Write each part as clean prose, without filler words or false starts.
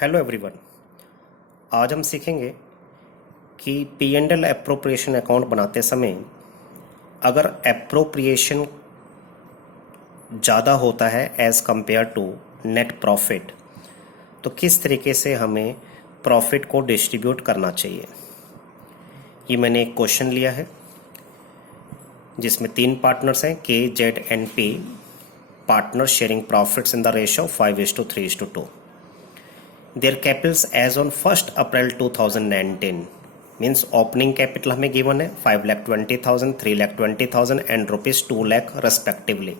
Hello everyone. आज हम सीखेंगे कि P and L appropriation account बनाते समय अगर एप्रोप्रिएशन ज़्यादा होता है as compare to net profit तो किस तरीके से हमें प्रॉफिट को डिस्ट्रीब्यूट करना चाहिए। ये मैंने एक क्वेश्चन लिया है जिसमें 3 पार्टनर्स हैं K, Z and P, partners sharing profits in the ratio 5:3:2। Their capitals as on 1 April 2019 means opening capital हमें गिवन है 5,20,000, 3,20,000 and ₹2 lakh respectively.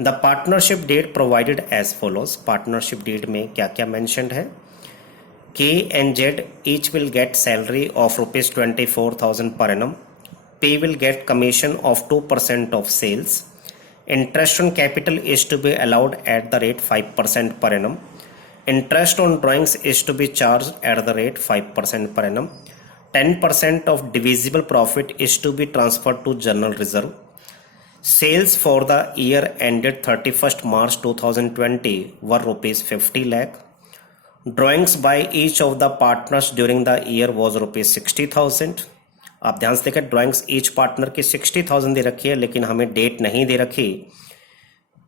The partnership deed provided as follows. Partnership deed में क्या क्या mentioned है। K and Z each will get salary of ₹24,000 per annum. P will get commission of 2% of sales. Interest on capital is to be allowed at the rate 5% per annum. Interest on drawings is to be charged at the rate 5% per annum. 10% of divisible profit is to be transferred to general reserve. Sales for the year ended 31st March 2020 were ₹50 lakh. Drawings by each of the partners during the year was ₹60,000. आप ध्यान से देखें, drawings each partner की 60,000 दे रखी है लेकिन हमें date नहीं दे रखी।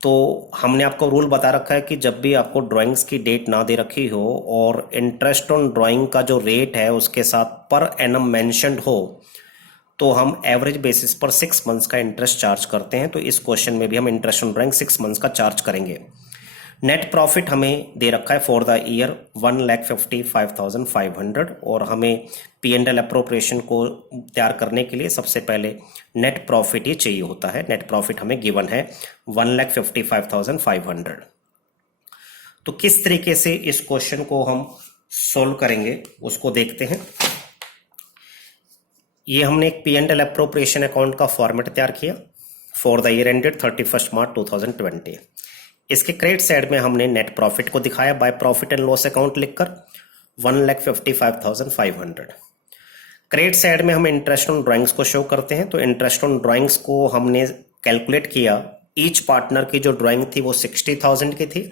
तो हमने आपको रूल बता रखा है कि जब भी आपको ड्राइंग्स की डेट ना दे रखी हो और इंटरेस्ट ऑन ड्राइंग का जो रेट है उसके साथ पर एनम मेंशन्ड हो तो हम एवरेज बेसिस पर 6 मंथ्स का इंटरेस्ट चार्ज करते हैं। तो इस क्वेश्चन में भी हम इंटरेस्ट ऑन ड्राइंग 6 मंथ्स का चार्ज करेंगे। नेट प्रॉफिट हमें दे रखा है फॉर द ईयर 1,55,500 और हमें पी एंड एल अप्रोप्रिएशन को तैयार करने के लिए सबसे पहले नेट प्रॉफिट ही चाहिए होता है। नेट प्रॉफिट हमें गिवन है 1,55,500। तो किस तरीके से इस क्वेश्चन को हम सोल्व करेंगे उसको देखते हैं। ये हमने एक P and L appropriation account का फॉर्मेट तैयार किया फॉर द ईयर एंडेड 31 मार्च 2020। इसके क्रेडिट साइड में हमने नेट प्रॉफिट को दिखाया by profit and loss account लिखकर 1,55,500। क्रेडिट साइड में हम इंटरेस्ट ऑन ड्राइंग्स को शो करते हैं। तो इंटरेस्ट ऑन ड्राइंग्स को हमने कैलकुलेट किया। ईच पार्टनर की जो ड्राइंग थी वो 60,000 की थी।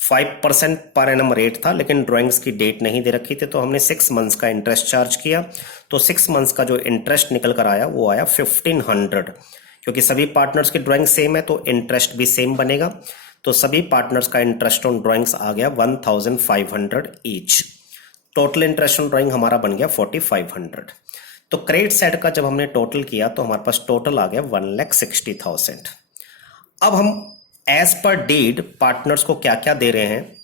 5% पर एनम रेट था लेकिन ड्राइंग्स की डेट नहीं दे रखी थी तो हमने 6 मंथ्स का इंटरेस्ट चार्ज किया। तो 6 मंथ्स का जो इंटरेस्ट निकल कर आया वो आया 1,500। क्योंकि सभी पार्टनर्स की ड्राइंग सेम है तो इंटरेस्ट भी सेम बनेगा। तो सभी पार्टनर्स का इंटरेस्ट ऑन ड्राइंग्स आ गया 1,500 each. Total interest on drawing हमारा बन गया 4,500। तो क्रेडिट साइड का जब हमने टोटल किया तो हमारे पास टोटल आ गया 1,60,000। अब हम एज पर डीड पार्टनर्स को क्या क्या दे रहे हैं।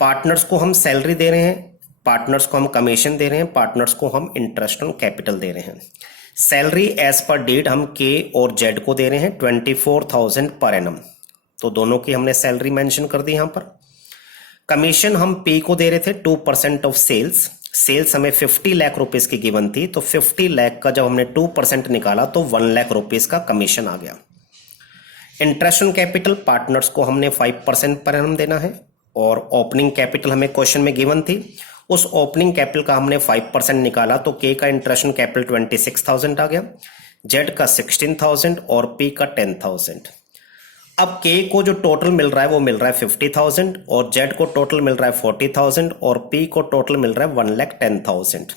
पार्टनर्स को हम सैलरी दे रहे हैं, पार्टनर्स को हम कमीशन दे रहे हैं, पार्टनर्स को हम इंटरेस्ट ऑन कैपिटल दे रहे हैं। सैलरी एज पर डीड हम के और जेड को दे रहे हैं 24,000 पर एनम। तो दोनों की हमने सैलरी मेंशन कर दी यहां पर। कमीशन हम पी को दे रहे थे 2% ऑफ सेल्स। सेल्स हमें 50 लाख रुपीस की गिवन थी तो 50 लाख का जब हमने 2% निकाला तो 1 लाख रुपीस का कमीशन आ गया। इंटरेस्ट ऑन कैपिटल पार्टनर्स को हमने 5% पर एनम देना है और ओपनिंग कैपिटल हमें क्वेश्चन में गिवन थी। उस ओपनिंग कैपिटल का हमने 5% निकाला तो के का इंटरेस्ट ऑन कैपिटल 26,000 आ गया, जेड का 16,000 और पी का 10,000। अब के को जो टोटल मिल रहा है वो मिल रहा है 50,000 और जेड को टोटल मिल रहा है 40,000 और पी को टोटल मिल रहा है 1,10,000।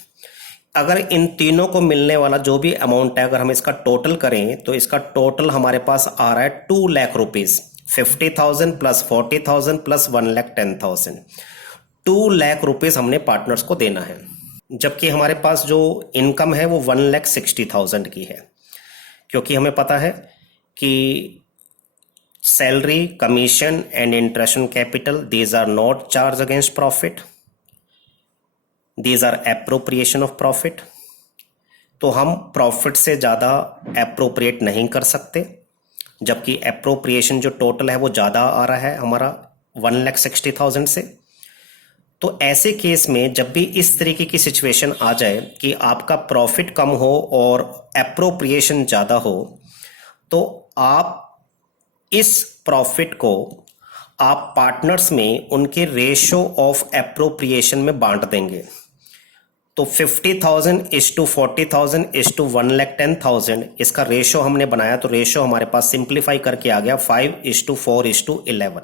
अगर इन तीनों को मिलने वाला जो भी अमाउंट है अगर हम इसका टोटल करें तो इसका टोटल हमारे पास आ रहा है 2 lakh rupees. 50,000 plus 40,000 plus 1,10,000, 2 lakh rupees हमने पार्टनर्स को देना है। जबकि हमारे पास जो इनकम है वो 1,60,000 की है। क्योंकि हमें पता है कि salary, commission and interest on capital, these are not charged against profit. These are appropriation of profit. तो हम प्रॉफिट से ज़्यादा एप्रोप्रिएट नहीं कर सकते, जबकि एप्रोप्रिएशन जो टोटल है वो ज़्यादा आ रहा है हमारा 1,60,000 से। तो ऐसे केस में जब भी इस तरीके की सिचुएशन आ जाए कि आपका प्रॉफिट कम हो और एप्रोप्रिएशन ज़्यादा हो तो आप इस प्रॉफिट को आप पार्टनर्स में उनके रेशो ऑफ एप्रोप्रिएशन में बांट देंगे। तो 50,000 इज टू 40,000 इज टू 1,10,000 इसका रेशो हमने बनाया तो रेशो हमारे पास सिंप्लीफाई करके आ गया 5:4:11।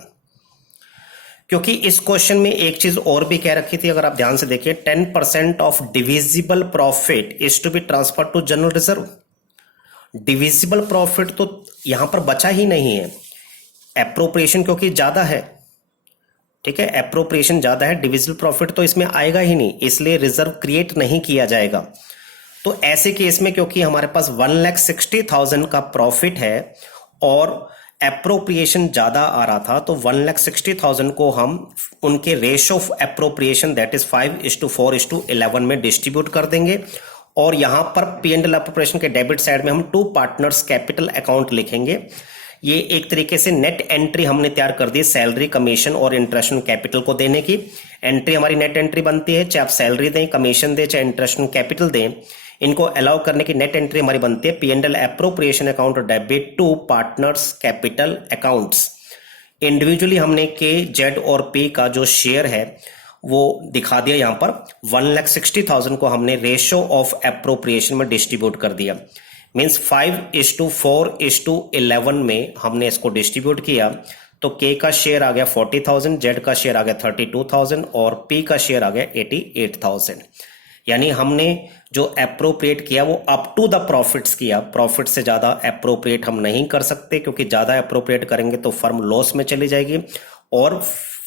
क्योंकि इस क्वेश्चन में एक चीज और भी कह रखी थी, अगर आप ध्यान से देखिए, 10% of divisible profit is to be transfer to general reserve. Divisible profit तो यहां पर बचा ही नहीं है, एप्रोप्रिएशन क्योंकि ज्यादा है, ठीक है, एप्रोप्रिएशन ज्यादा है, डिविजिबल प्रॉफिट तो इसमें आएगा ही नहीं, इसलिए रिजर्व क्रिएट नहीं किया जाएगा। तो ऐसे केस में क्योंकि हमारे पास 1,60,000 का प्रॉफिट है और एप्रोप्रिएशन ज्यादा आ रहा था, तो 1,60,000 को हम उनके ratio of appropriation that is 5:4:11 में डिस्ट्रीब्यूट कर देंगे। और यहां पर पी एंड एल एप्रोप्रिएशन के डेबिट साइड में हम टू पार्टनर्स कैपिटल अकाउंट लिखेंगे। ये एक तरीके से नेट एंट्री हमने तैयार कर दी सैलरी, कमीशन और इंटरेस्ट ऑन कैपिटल को देने की। एंट्री हमारी नेट एंट्री बनती है, चाहे आप सैलरी दें, कमीशन दें, चाहे इंटरेस्ट ऑन कैपिटल दें, इनको अलाउ करने की नेट एंट्री हमारी बनती है P and L appropriation account और debit to partners capital accounts. Individually हमने के, जेड और पी का जो शेयर है वो दिखा दिया यहां पर। 1,60,000 को हमने रेशो ऑफ एप्रोप्रिएशन में डिस्ट्रीब्यूट कर दिया, मीन्स 5:4:11 में हमने इसको डिस्ट्रीब्यूट किया। तो के का शेयर आ गया 40,000, जेड का शेयर आ गया 32,000 और पी का शेयर आ गया 88,000। यानी हमने जो एप्रोप्रिएट किया वो अप टू द प्रॉफिट्स किया, प्रॉफिट से ज्यादा एप्रोप्रिएट हम नहीं कर सकते, क्योंकि ज्यादा एप्रोप्रिएट करेंगे तो फर्म लॉस में चली जाएगी। और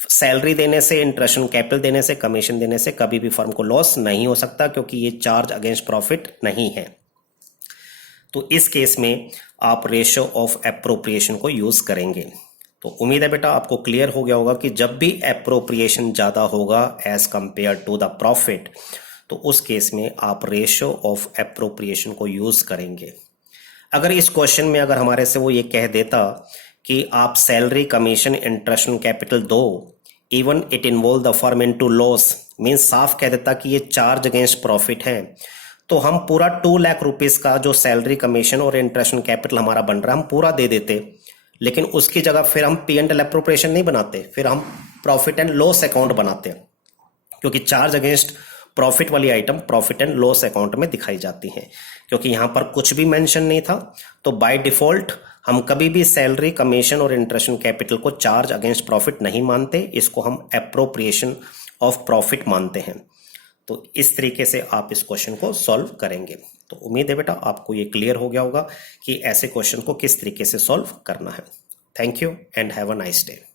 सैलरी देने से, इंटरेस्ट ऑन कैपिटल देने से, कमीशन देने से कभी भी फर्म को लॉस नहीं हो सकता, क्योंकि ये चार्ज अगेंस्ट प्रॉफिट नहीं है। तो इस केस में आप रेशो ऑफ एप्रोप्रिएशन को यूज करेंगे। तो उम्मीद है बेटा आपको क्लियर हो गया होगा कि जब भी एप्रोप्रिएशन ज्यादा होगा as compare to the profit, तो उस केस में आप रेशो ऑफ एप्रोप्रिएशन को यूज करेंगे। अगर इस क्वेश्चन में अगर हमारे से वो ये कह देता कि आप salary, commission, interest on capital दो, even it involve the firm into loss, means साफ कह देता कि ये चार्ज अगेंस्ट प्रॉफिट है, तो हम पूरा 2 लाख रुपीस का जो सैलरी, कमीशन और इंटरेस्ट ऑन कैपिटल हमारा बन रहा है हम पूरा दे देते। लेकिन उसकी जगह फिर हम पी एंड एल एप्रोप्रिएशन नहीं बनाते, फिर हम प्रॉफिट एंड लॉस अकाउंट बनाते हैं, क्योंकि चार्ज अगेंस्ट प्रॉफिट वाली item profit and loss account में दिखाई जाती है। क्योंकि यहां पर कुछ भी मेंशन नहीं था, तो बाय डिफॉल्ट हम कभी भी सैलरी, कमीशन और इंटरेस्ट ऑन कैपिटल को चार्ज अगेंस्ट प्रॉफिट नहीं मानते, इसको हम एप्रोप्रिएशन ऑफ प्रॉफिट मानते हैं। तो इस तरीके से आप इस क्वेश्चन को सॉल्व करेंगे। तो उम्मीद है बेटा आपको ये क्लियर हो गया होगा कि ऐसे क्वेश्चन को किस तरीके से सॉल्व करना है। Thank you and have a nice day.